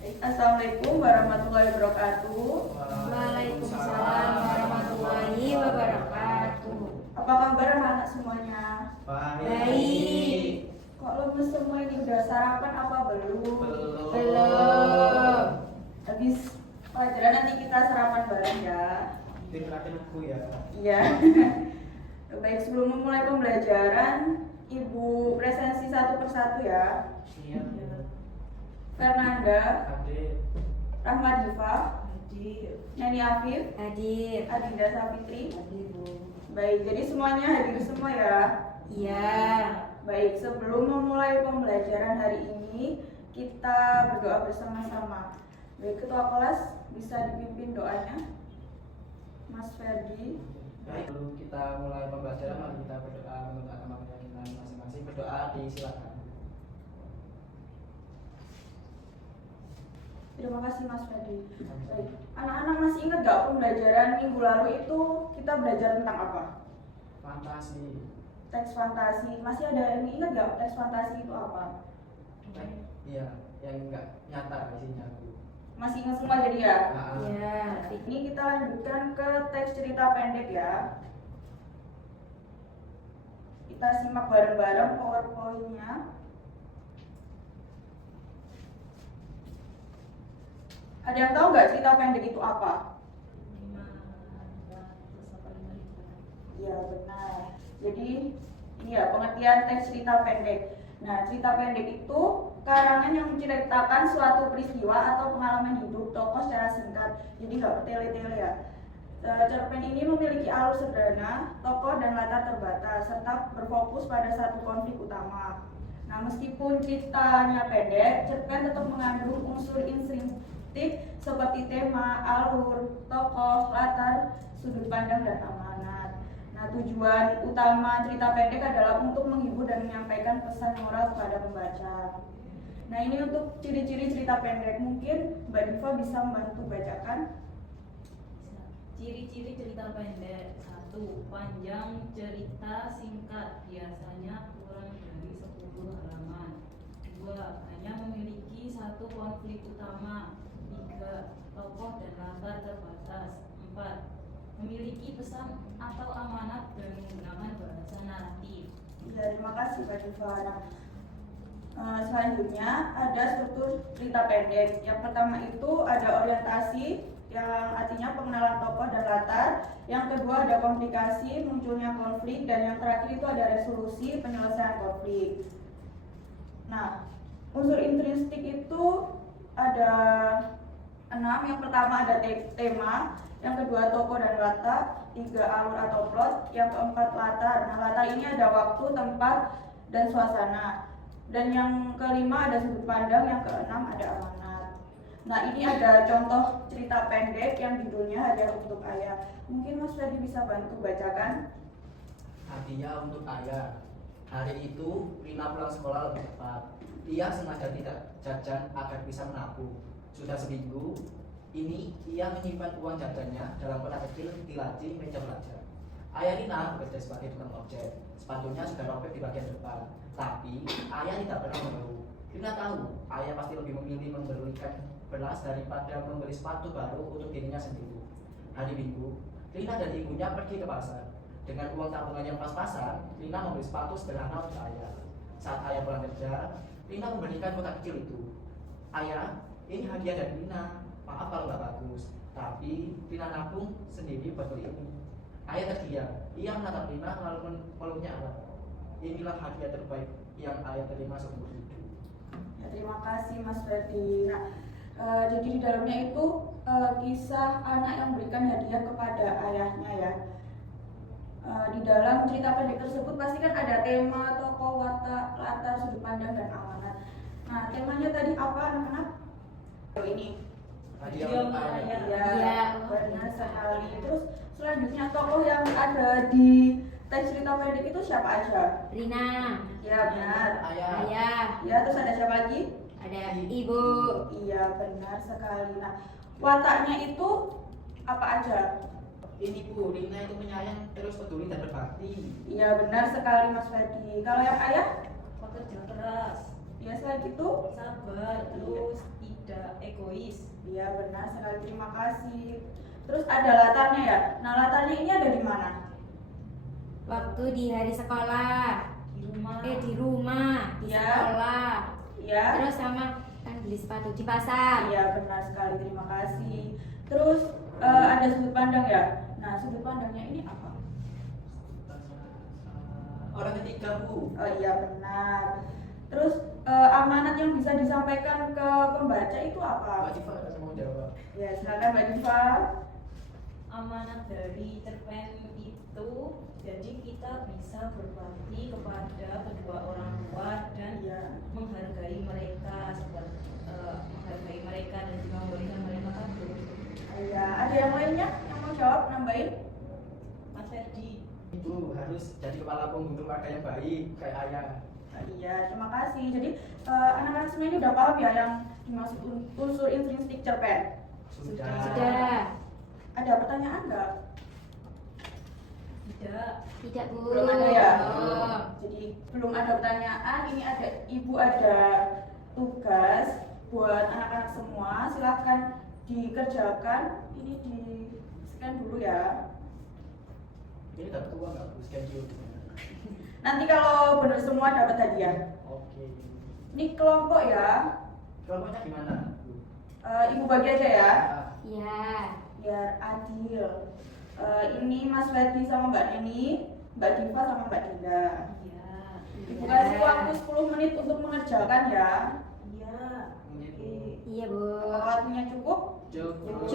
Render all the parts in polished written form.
Assalamualaikum warahmatullahi wabarakatuh. Waalaikumsalam warahmatullahi wabarakatuh. Apa kabar anak-anak semuanya? Baik. Kok lemes semua ini? Udah sarapan apa belum? Belum. Habis pelajaran nanti kita sarapan bareng ya. Aku ya. Iya. Baik, sebelum memulai pembelajaran, Ibu presensi satu persatu ya. Iya. Fernanda, Adik. Rahmadifa, Nani Afif, Hadir. Adinda Safitri. Hadir, Bu. Baik, jadi semuanya hadir semua ya. Iya. Baik, sebelum memulai pembelajaran hari ini, kita berdoa bersama-sama. Baik, ketua kelas bisa dipimpin doanya, Mas Ferdi. Baik, sebelum kita mulai pembelajaran, mari kita berdoa menurut agama kita masing-masing. Berdoa disilakan. Terima kasih Mas Ferdi. Baik, anak-anak masih ingat gak pembelajaran minggu lalu itu kita belajar tentang apa? Fantasi. Teks fantasi. Masih ada yang ingat gak teks fantasi itu apa? Iya, yang enggak nyata isinya aku. Masih ingat semua jadi ya? Iya. Ini kita lanjutkan ke teks cerita pendek ya. Kita simak bareng-bareng PowerPoint-nya. Ada yang tahu nggak cerita pendek itu apa? Iya benar. Jadi ini ya pengertian teks cerita pendek. Nah, cerita pendek itu karangan yang menceritakan suatu peristiwa atau pengalaman hidup tokoh secara singkat. Jadi nggak bertele-tele ya. Cerpen ini memiliki alur sederhana, tokoh dan latar terbatas, serta berfokus pada satu konflik utama. Nah, meskipun ceritanya pendek, cerpen tetap mengandung unsur instinktif seperti tema, alur, tokoh, latar, sudut pandang, dan amanat. Nah, tujuan utama cerita pendek adalah untuk menghibur dan menyampaikan pesan moral kepada pembaca. Nah, ini untuk ciri-ciri cerita pendek. Mungkin Mbak Diva bisa membantu bacakan. Ciri-ciri cerita pendek. 1. Panjang cerita singkat, biasanya kurang dari 10 halaman. 2. Hanya memiliki satu konflik utama. 3. Tokoh dan latar terbatas. 4. Memiliki pesan atau amanat dan menggunakan bahasa naratif. Ya, terima kasih Mbak Diva. Selanjutnya ada struktur cerita pendek. Yang pertama itu ada orientasi, yang artinya pengenalan tokoh dan latar. Yang kedua ada komplikasi, munculnya konflik, dan yang terakhir itu ada resolusi, penyelesaian konflik. Nah, unsur intrinsik itu ada 6. Yang pertama ada tema, yang kedua tokoh dan latar, 3 alur atau plot, yang keempat latar. Nah, latar ini ada waktu, tempat, dan suasana. Dan yang kelima ada sudut pandang, yang keenam ada amanat. Nah, ini ada contoh cerita pendek yang judulnya Hadiah untuk Ayah. Mungkin Mas Ferdi bisa bantu bacakan. Hadiah untuk ayah. Hari itu Rina pulang sekolah lebih cepat. Ia sengaja tidak jajan agar bisa menabung. Sudah seminggu ini ia menyimpan uang jajannya dalam kotak kecil di laci meja belajar. Ayah Rina bekerja sebagai tukang ojek. Sepatunya sudah robek di bagian depan, tapi ayah tidak pernah mengeluh. Rina tahu ayah pasti lebih memilih memberikan beras daripada membeli sepatu baru untuk dirinya sendiri. Hari Minggu, Rina dan ibunya pergi ke pasar. Dengan uang tabungan yang pas-pasan, Rina membeli sepatu sederhana untuk ayah. Saat ayah pulang kerja, Rina memberikan kotak kecil itu. Ayah, ini hadiah dari Rina. Maaf kalau nggak bagus, tapi Rina nabung sendiri buat beli ini. Ayah terdiam. Ia menatap Rina lalu meluknya erat. Inilah hadiah terbaik yang ayah terima seumur hidup. Ya, terima kasih Mas Ferdi. Nah, jadi di dalamnya itu kisah anak yang memberikan hadiah kepada ayahnya ya. Di dalam cerita pendek tersebut pasti kan ada tema, tokoh, latar, sudut pandang, dan amanat. Nah, temanya tadi apa anak-anak? Ini. Hadiah untuk ayah. Ya, benar sekali. Terus selanjutnya tokoh yang ada di teks cerita pendek itu siapa aja? Rina. Ya, benar. Ayah. Ayah. Ya, terus ada siapa lagi? Ada ibu. Iya, benar sekali. Nah, wataknya itu apa aja? Ini Bu, Rina itu penyayang, terus peduli dan berbakti. Iya, benar sekali Mas Ferdi. Kalau yang ayah? Pekerja keras, Ya, selain itu sabar, terus tidak Iya benar sekali, terima kasih. Terus ada latarnya ya. Nah latarnya ini ada di mana? Waktu di hari sekolah. Di rumah. Di rumah, di Iya. sekolah. Iya. Terus sama kan beli sepatu di pasar. Iya benar sekali, terima kasih. Terus ada sudut pandang ya. Nah sudut pandangnya ini apa? Orang ketiga, Bu. Oh iya benar. Terus amanat yang bisa disampaikan ke pembaca itu apa? Mbak Civa ada mau jawab. Ya silakan Mbak Diva. Amanat dari cerpen itu, jadi kita bisa berbakti kepada kedua orang tua dan Iya. menghargai mereka, menghargai mereka dan juga memberikan mereka kado. Iya. Ada yang lainnya yang mau jawab nambahin? Mas Ferdi. Ibu harus jadi kepala punggung keluarga yang baik kayak ayah. Iya, terima kasih. Jadi anak-anak semua ini udah paham ya yang dimaksud unsur intrinsik cerpen. Sudah. Ada pertanyaan nggak? Tidak. Tidak, Bu. Belum ada ya? Belum. Jadi belum ada pertanyaan. Ini ada ibu ada tugas buat anak-anak semua. Silahkan dikerjakan. Ini di scan dulu ya. Ini dapat uang nggak, Bu? Scan QR. Nanti kalau benar semua dapat hadiah. Oke. Ini kelompok ya. Kelompoknya gimana, Bu? Ibu bagi aja ya. Iya. Biar adil. Ini Mas Ferdi sama Mbak Neni, Mbak Diva sama Mbak Dinda. Iya. Ibu kasih waktu 10 menit untuk mengerjakan ya. Iya. Oke. Iya, Bu. Kalau waktunya cukup, Cukup.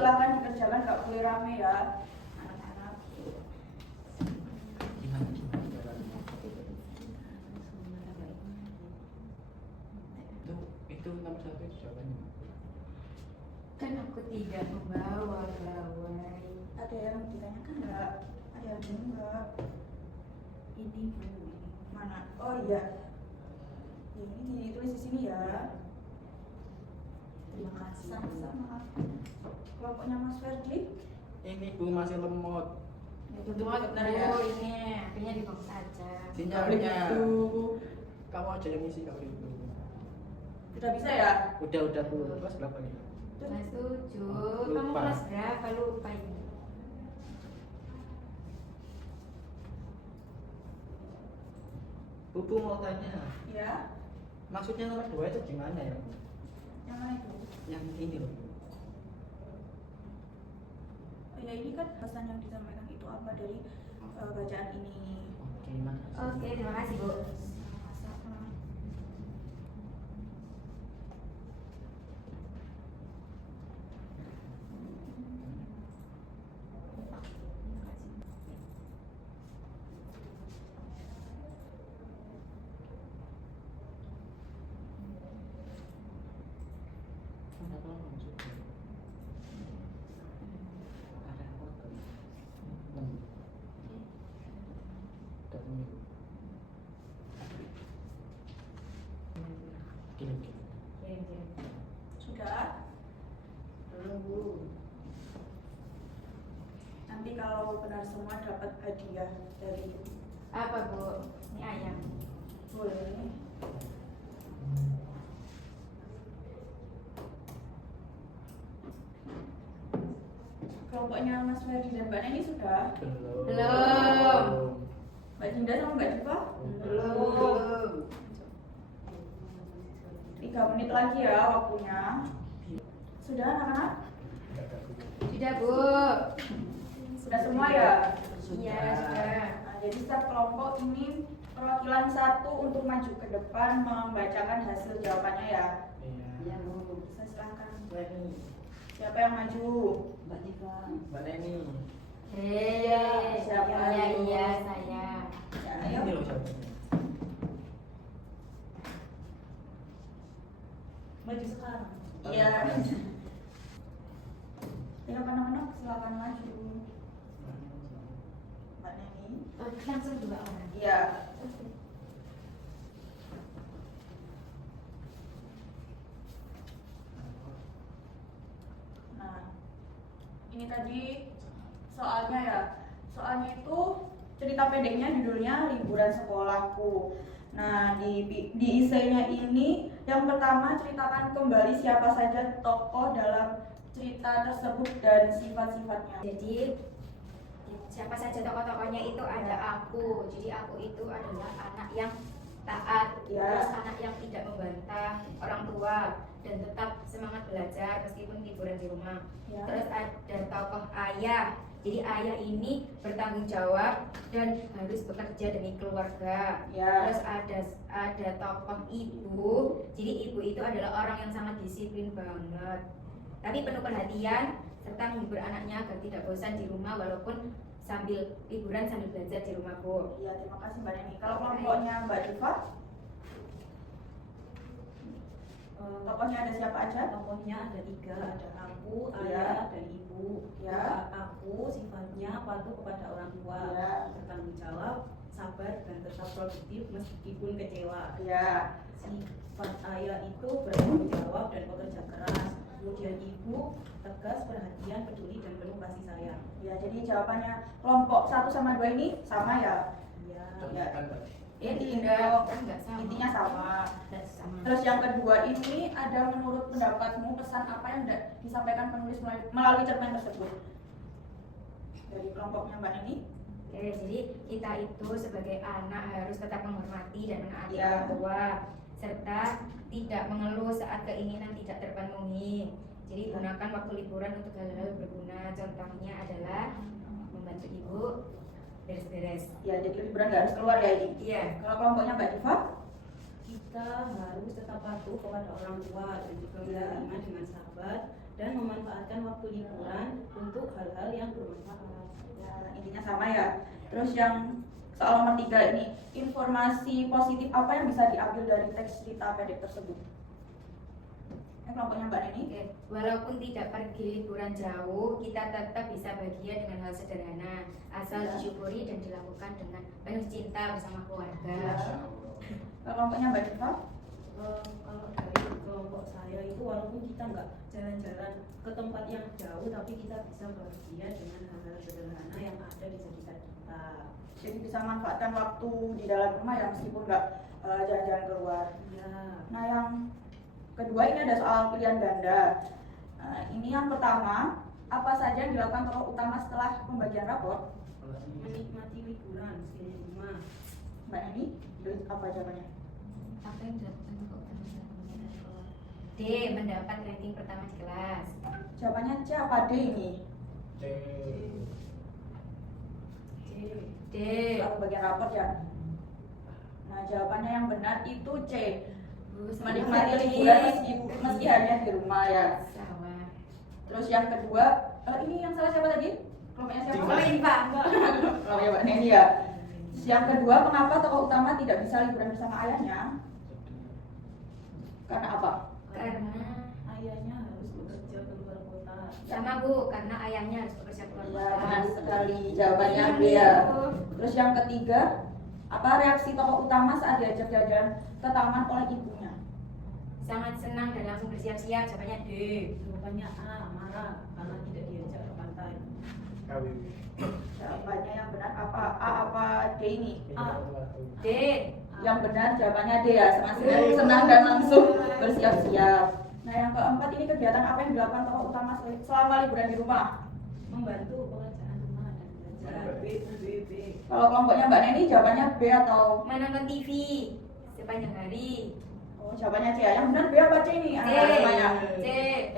silahkan dikerjakan, nggak boleh rame ya anak-anak. Gimana? Itu nomor 1 jawabannya. Kan aku tidak membawa gawai. Ada yang ditanyakan nggak? Ada yang bingung nggak? Ini Bu. Mana? Oh iya. Ini ditulis di sini ya. Terima kasih. Sama-sama. Kelompoknya Mas Ferdi. Ini Bu masih lemot. Itu Betul, benar ya. ini akhirnya dibungkus aja. Sinyalnya. Begitu. Kamu aja yang ngisi kalau itu. Udah bisa ya? Udah Bu. Kelas berapa nih? Kelas 7. Lupa. Kamu kelas berapa? Lupa ini. Bu mau tanya. Iya. Maksudnya nomor 2 itu gimana ya, Bu? Yang mana itu? Yang ini loh. Oh ya ini kan pesan yang disampaikan itu apa dari bacaan ini. Oke, makasih. Oke, terima kasih, Bu. Sama-sama. Sudah? Belum Bu. Nanti kalau benar semua dapat hadiah dari Apa, Bu? Ini ayam. boleh. Kelompoknya Mas Ferdi dan Mbak Neni sudah? Belum. Mbak Dinda sama Mbak Diva? Belum. 3 menit lagi ya waktunya. Sudah anak-anak? Sudah, Bu. Sudah semua ya? Iya, sudah. Nah, jadi setiap kelompok ini perwakilan satu untuk maju ke depan membacakan hasil jawabannya ya. Iya. Saya silakan. Mbak Neni. Siapa yang maju? Mbak Diva. Mbak Neni. Siapa? Iya, saya. Ya, ayo. Ini loh jawabannya. Maju sekarang. Iya. Siapa anak-anak silakan maju. Mbak Neni. Oh, langsung 2 orang. Iya. Nah, ini tadi soalnya ya. Soalnya itu cerita pendeknya judulnya Liburan Sekolahku. Nah, di esainya ini Yang pertama, ceritakan kembali siapa saja tokoh dalam cerita tersebut dan sifat-sifatnya. Jadi siapa saja tokoh-tokohnya itu ada aku. Jadi aku itu adalah anak yang taat, Ya. terus anak yang tidak membantah orang tua dan tetap semangat belajar meskipun liburan di rumah. Ya. Terus ada tokoh ayah. Jadi ayah ini bertanggung jawab dan harus bekerja demi keluarga. Ya. Terus ada tokoh ibu. Jadi ibu itu adalah orang yang sangat disiplin banget, tapi penuh perhatian serta menghibur anaknya agar tidak bosan di rumah walaupun sambil liburan sambil belajar di rumah, Bu. Ya, terima kasih Mbak Neni. Kalau kelompoknya Mbak Diva, tokohnya ada siapa aja? Tokohnya ada 3, ada aku, Ya. ayah, dan ibu. Ya. Aku sifatnya patuh kepada orang tua, Ya. bertanggung jawab, sabar, dan tetap produktif meskipun kecewa. Ya. Sifat ayah itu bertanggung jawab dan bekerja keras. Kemudian ibu tegas, perhatian, peduli, dan penuh kasih sayang. Ya, jadi jawabannya kelompok 1 sama 2 ini sama ya? Ya. Ya. Contohkan, Mbak. Enggak sama. Intinya sama. Sama. Terus yang kedua ini ada menurut pendapatmu pesan apa yang disampaikan penulis melalui cerpen tersebut? Dari kelompoknya Mbak Neni? Oke, jadi kita itu sebagai anak harus tetap menghormati dan menaati Ya. orang tua serta tidak mengeluh saat keinginan tidak terpenuhi. Jadi gunakan waktu liburan untuk hal-hal berguna. Contohnya adalah membantu ibu beres-beres. Ya, jadi liburan nggak harus keluar ya ini. Iya. Kalau kelompoknya Mbak Diva? Kita harus tetap patuh kepada orang tua dan juga Ya. menerima dengan sabar dan memanfaatkan waktu liburan untuk hal-hal yang bermanfaat. Ya, intinya sama ya. Terus yang soal nomor 3 ini, informasi positif apa yang bisa diambil dari teks cerita pendek tersebut? Kelompoknya Mbak Neni? Oke, walaupun tidak pergi liburan jauh, kita tetap bisa bahagia dengan hal sederhana, asal Ya. disyukuri dan dilakukan dengan penuh cinta bersama keluarga. Ya. Kelompoknya Mbak Diva? Kalau dari kelompok saya itu walaupun kita nggak jalan-jalan ke tempat yang jauh, tapi kita bisa bahagia dengan hal-hal sederhana yang ada di sekitar kita. Jadi bisa manfaatkan waktu di dalam rumah ya meskipun nggak jalan-jalan keluar. Ya. Nah, yang kedua ini ada soal pilihan ganda. Ini yang pertama, apa saja yang dilakukan tokoh utama setelah pembagian rapor? Menikmati liburan di rumah. Mbak Neni, apa jawabannya? Apa yang dilakukan kok D. Mendapat ranking pertama di kelas. Jawabannya C apa D ini? C. D. Setelah pembagian rapor ya. Nah, jawabannya yang benar itu C. Menikmati liburan meski hanya di rumah ya. Salah. Terus yang kedua, ini yang salah siapa tadi? Kelompoknya siapa? Diva. Kelompoknya Mbak Neni ya. Yang kedua, mengapa tokoh utama tidak bisa liburan bersama ayahnya? Karena apa? Karena Ayahnya harus bekerja ke luar kota. sama Bu, karena ayahnya harus bekerja keluar Ya, kota. benar sekali. Jawabannya B ya. Terus yang ketiga, apa reaksi tokoh utama saat diajak jalan-jalan ke taman oleh ibunya? Sangat senang dan langsung bersiap-siap. Jawabannya D. Jawabannya A, marah karena tidak diajak ke pantai. KWW. Jawabannya yang benar apa? A apa D ini? D. Yang benar jawabannya D ya, sangat senang dan langsung bersiap-siap. Nah, yang keempat ini kegiatan apa yang dilakukan tokoh utama selama liburan di rumah? Membantu pekerjaan rumah dan belajar. B. Kalau kelompoknya Mbak Neni jawabannya B atau Menonton TV sepanjang hari. oh, jawabannya C ya. Yang benar B apa C ini? C. Namanya. C.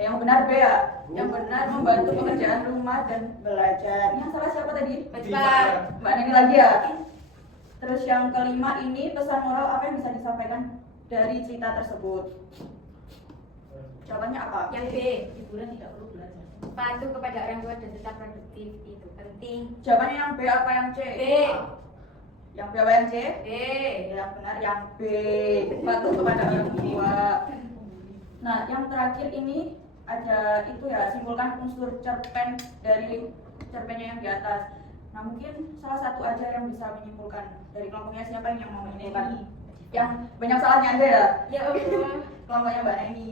Yang benar B ya. Yang benar membantu pekerjaan rumah dan belajar. Yang salah siapa tadi? Cepat. Mbak Neni lagi ya. Terus yang kelima ini pesan moral apa yang bisa disampaikan dari cerita tersebut? Jawabannya apa? Yang B. Liburan tidak perlu belajar. Patuh kepada orang tua dan tetap produktif, itu penting. Jawabannya yang B apa yang C? B. Yang B apa yang C? B. Yang benar yang B. Patuh kepada orang tua. Nah, yang terakhir ini ada itu ya, simpulkan unsur cerpen dari cerpennya yang di atas. Nah, mungkin salah satu aja yang bisa menyimpulkan. Dari kelompoknya siapa yang mau menyimpulkan? Yang banyak salahnya Anda ya? Ya Allah. Kelompoknya Mbak Neni.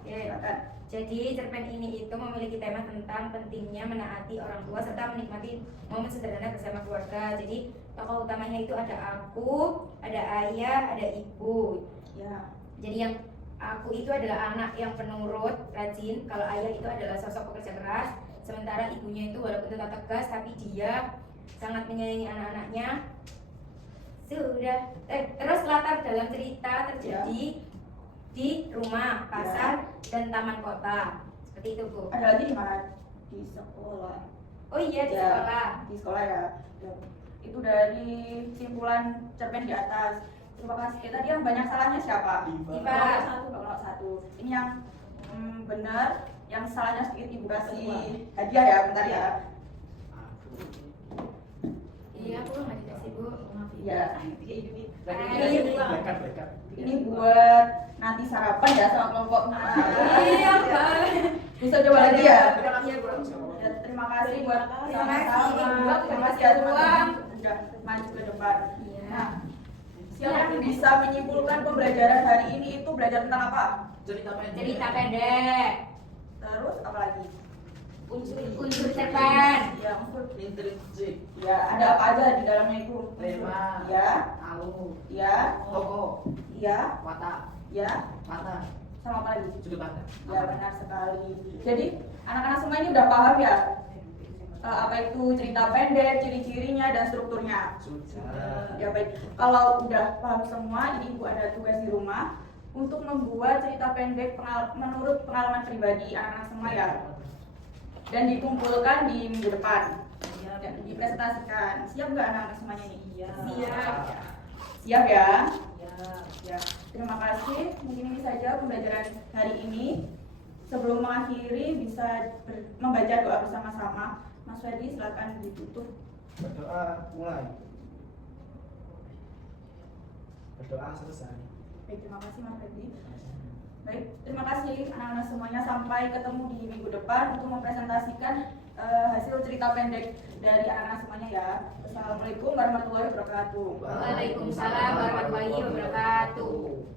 Oke. Silakan. Jadi cerpen ini itu memiliki tema tentang pentingnya menaati orang tua serta menikmati momen sederhana bersama keluarga. Jadi tokoh utamanya itu ada aku, ada ayah, ada ibu. Ya. Jadi yang aku itu adalah anak yang penurut, rajin. Kalau ayah itu adalah sosok pekerja keras. Sementara ibunya itu walaupun tetap tegas, tapi dia sangat menyayangi anak-anaknya. Sudah. Terus latar dalam cerita terjadi di rumah, pasar, dan taman kota. Seperti itu, Bu. Ada lagi di mana? Di sekolah. Oh iya, di Ya, sekolah. Di sekolah ya. Ya. Itu dari simpulan cerpen di atas. Terima kasih. Tadi yang banyak salahnya siapa? Diva. Kelompok satu. Ini yang benar, yang salahnya sedikit ibu kasih hadiah ya, bentar ya. Iya, aku nggak dikasih, Bu. Maaf Ya. Dekat. Ini buat nanti sarapan ya sama kelompoknya. Iya, Kak. Bisa coba lagi ya. Iya, Bu. Ya, terima kasih buat Terima kasih, sama-sama. Bu. Terima kasih ya teman-teman sudah maju ke depan. Iya. Nah, siapa yang bisa menyimpulkan pembelajaran hari ini itu belajar tentang apa? Cerita pendek. Cerita pendek. Terus apa lagi? Unsur cerpen. Ya, unsur. Intrinsik. Ya, ada apa aja di dalamnya itu? Tema. Ya, Alu. ya, Toko. ya, Watak. ya, Mata. sama apa lagi? Sudut pandang. Ya, benar sekali. Jadi, anak-anak semua ini udah paham ya? Apa itu cerita pendek, ciri-cirinya, dan strukturnya. Sudah. Ya baik, kalau udah paham semua, ini ibu ada tugas di rumah untuk membuat cerita pendek menurut pengalaman pribadi anak-anak semua ya, dan dikumpulkan di minggu depan dan dipresentasikan. Siap nggak anak-anak semuanya ini? Siap. Siap ya? Ya. Terima kasih. Mungkin ini saja pembelajaran hari ini. Sebelum mengakhiri bisa membaca doa bersama-sama. Mas Fedi silakan ditutup. Berdoa mulai. Berdoa selesai. Baik, terima kasih Mas Fedi. Baik, terima kasih anak-anak semuanya. Sampai ketemu di minggu depan untuk mempresentasikan hasil cerita pendek dari anak-anak semuanya ya. Assalamualaikum warahmatullahi wabarakatuh. Waalaikumsalam warahmatullahi wabarakatuh.